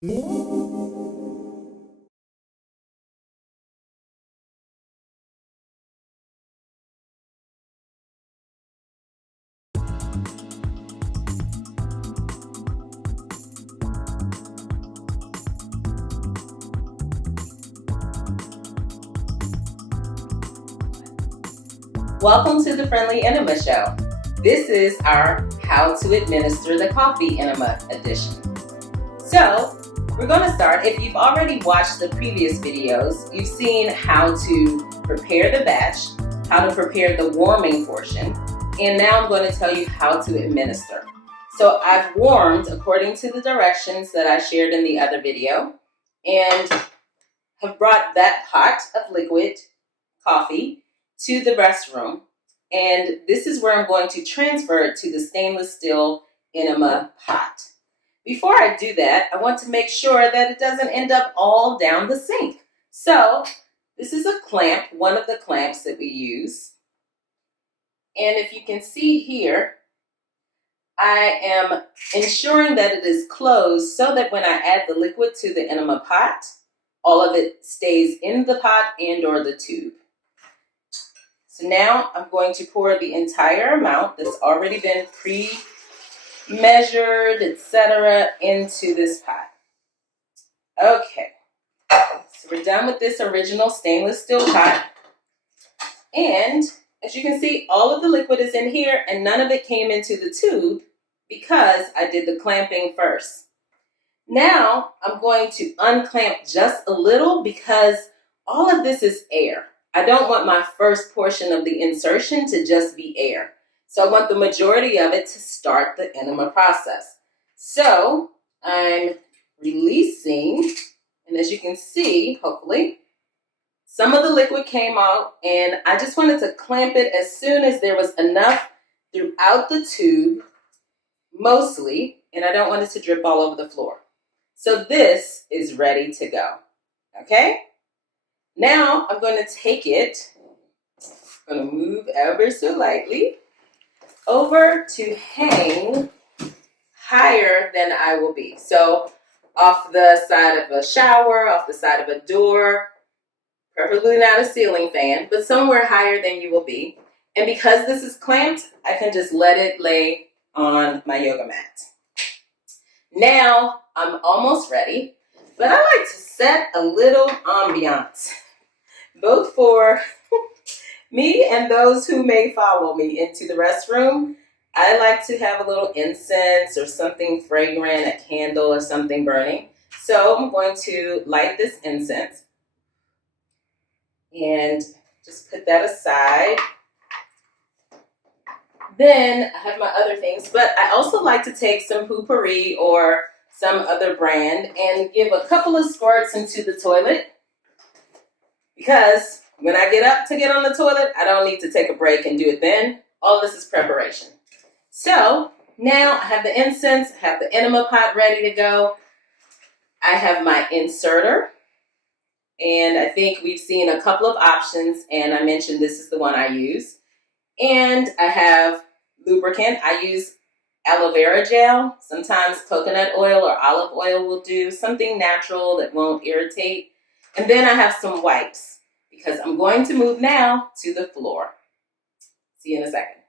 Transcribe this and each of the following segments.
Welcome to the Friendly Enema Show. This is our How to Administer the Coffee Enema edition. So, we're going to start. If you've already watched the previous videos, you've seen how to prepare the batch, how to prepare the warming portion, and now I'm going to tell you how to administer. So, I've warmed according to the directions that I shared in the other video, and have brought that pot of liquid coffee to the restroom, and this is where I'm going to transfer it to the stainless steel Enema pot. Before I do that, I want to make sure that it doesn't end up all down the sink. So this is a clamp, one of the clamps that we use. And if you can see here, I am ensuring that it is closed so that when I add the liquid to the Enema pot, all of it stays in the pot and or the tube. So now I'm going to pour the entire amount that's already been pre-measured, etc., into this pot. Okay, so we're done with this original stainless steel pot. And as you can see, all of the liquid is in here and none of it came into the tube because I did the clamping first. Now I'm going to unclamp just a little because all of this is air. I don't want my first portion of the insertion to just be air. So I want the majority of it to start the enema process. So I'm releasing, and as you can see, hopefully, some of the liquid came out, and I just wanted to clamp it as soon as there was enough throughout the tube, mostly, and I don't want it to drip all over the floor. So this is ready to go, okay? Now I'm going to take it, I'm going to move ever so lightly over to hang higher than I will be. So off the side of a shower, off the side of a door, preferably not a ceiling fan, but somewhere higher than you will be. And because this is clamped, I can just let it lay on my yoga mat. Now I'm almost ready, but I like to set a little ambiance, both for me and those who may follow me into the restroom. I like to have a little incense or something fragrant, a candle or something burning. So I'm going to light this incense and just put that aside. Then I have my other things, but I also like to take some Poo-Pourri or some other brand and give a couple of squirts into the toilet, because when I get up to get on the toilet, I don't need to take a break and do it then. All this is preparation. So now I have the incense, I have the enema pot ready to go. I have my inserter, and I think we've seen a couple of options, and I mentioned this is the one I use. And I have lubricant. I use aloe vera gel. Sometimes coconut oil or olive oil will do, something natural that won't irritate. And then I have some wipes because I'm going to move now to the floor. See you in a second.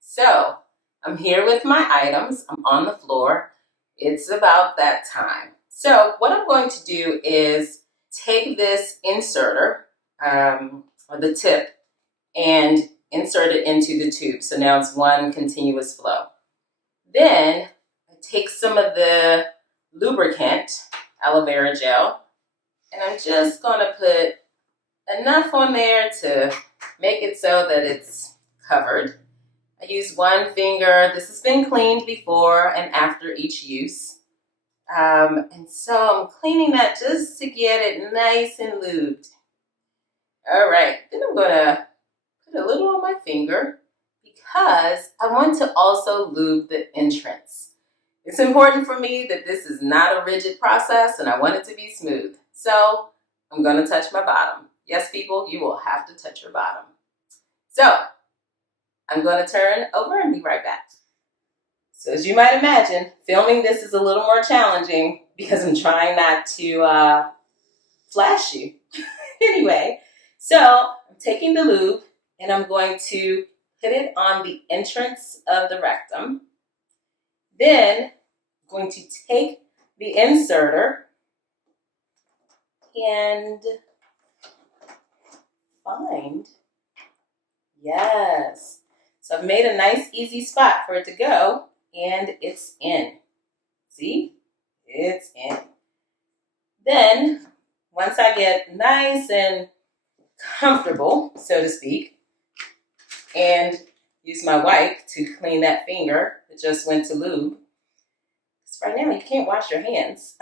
So I'm here with my items. I'm on the floor. It's about that time. So what I'm going to do is take this inserter, or the tip, and insert it into the tube. So now it's one continuous flow. Then I take some of the lubricant, aloe vera gel, and I'm just going to put enough on there to make it so that it's covered. I use one finger. This has been cleaned before and after each use. And so I'm cleaning that just to get it nice and lubed. All right, then I'm going to put a little on my finger because I want to also lube the entrance. It's important for me that this is not a rigid process and I want it to be smooth. So I'm going to touch my bottom. Yes, people, you will have to touch your bottom. So I'm going to turn over and be right back. So as you might imagine, filming this is a little more challenging because I'm trying not to flash you. Anyway, so I'm taking the lube and I'm going to put it on the entrance of the rectum. Then I'm going to take the inserter and find, yes. So I've made a nice easy spot for it to go and it's in. See? It's in. Then, once I get nice and comfortable, so to speak, and use my wipe to clean that finger that just went to lube, because right now you can't wash your hands,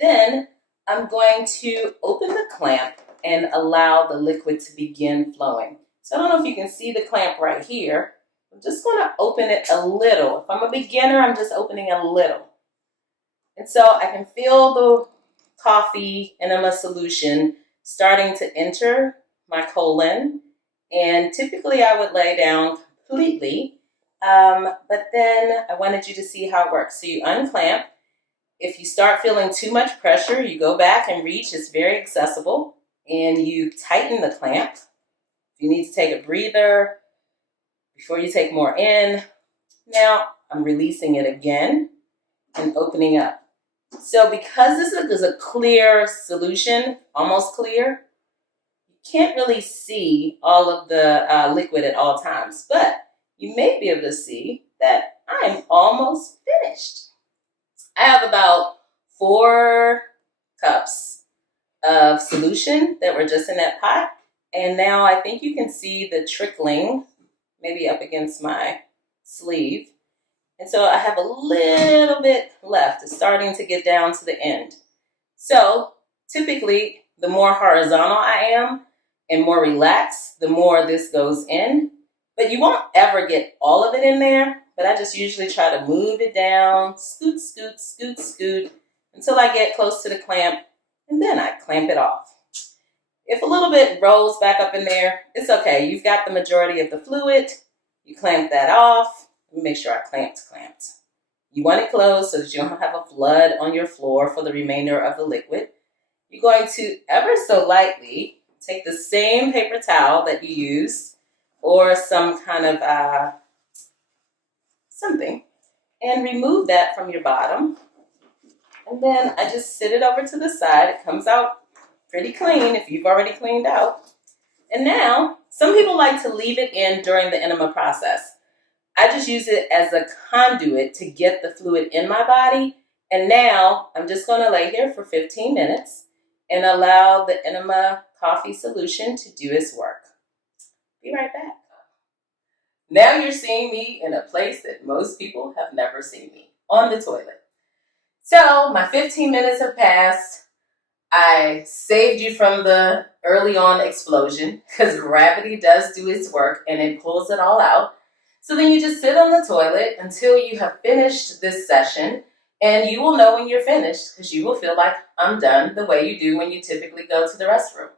then I'm going to open the clamp and allow the liquid to begin flowing. So I don't know if you can see the clamp right here. I'm just going to open it a little. If I'm a beginner, I'm just opening a little. And so I can feel the coffee enema solution starting to enter my colon. And typically I would lay down completely, but then I wanted you to see how it works. So you unclamp. If you start feeling too much pressure, you go back and reach. It's very accessible. And you tighten the clamp. If you need to take a breather before you take more in. Now I'm releasing it again and opening up. So because this is a clear solution, almost clear, you can't really see all of the liquid at all times, but you may be able to see that I'm almost finished. I have about 4 cups of solution that were just in that pot, and now I think you can see the trickling, maybe up against my sleeve. And so I have a little bit left. It's starting to get down to the end. So typically, the more horizontal I am and more relaxed, the more this goes in. But you won't ever get all of it in there. But I just usually try to move it down, scoot, scoot, scoot, scoot, until I get close to the clamp. And then I clamp it off. If a little bit rolls back up in there, it's okay. You've got the majority of the fluid. You clamp that off. Make sure I clamped. You want it closed so that you don't have a flood on your floor for the remainder of the liquid. You're going to ever so lightly take the same paper towel that you used or some kind of something and remove that from your bottom. And then I just sit it over to the side. It comes out pretty clean if you've already cleaned out. And now, some people like to leave it in during the enema process. I just use it as a conduit to get the fluid in my body. And now I'm just going to lay here for 15 minutes and allow the enema coffee solution to do its work. Be right back. Now you're seeing me in a place that most people have never seen me, on the toilet. So my 15 minutes have passed. I saved you from the early on explosion because gravity does do its work and it pulls it all out. So then you just sit on the toilet until you have finished this session, and you will know when you're finished because you will feel like I'm done the way you do when you typically go to the restroom.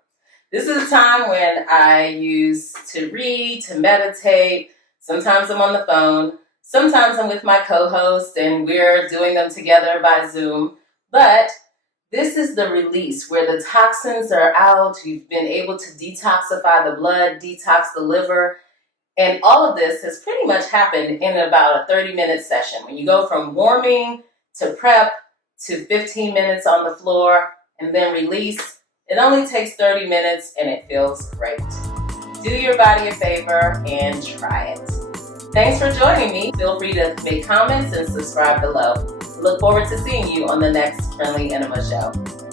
This is a time when I use to read, to meditate. Sometimes I'm on the phone. Sometimes I'm with my co-host and we're doing them together by Zoom. But this is the release where the toxins are out. You've been able to detoxify the blood, detox the liver. And all of this has pretty much happened in about a 30-minute session. When you go from warming to prep to 15 minutes on the floor and then release, it only takes 30 minutes and it feels great. Do your body a favor and try it. Thanks for joining me. Feel free to make comments and subscribe below. Look forward to seeing you on the next Friendly Enema show.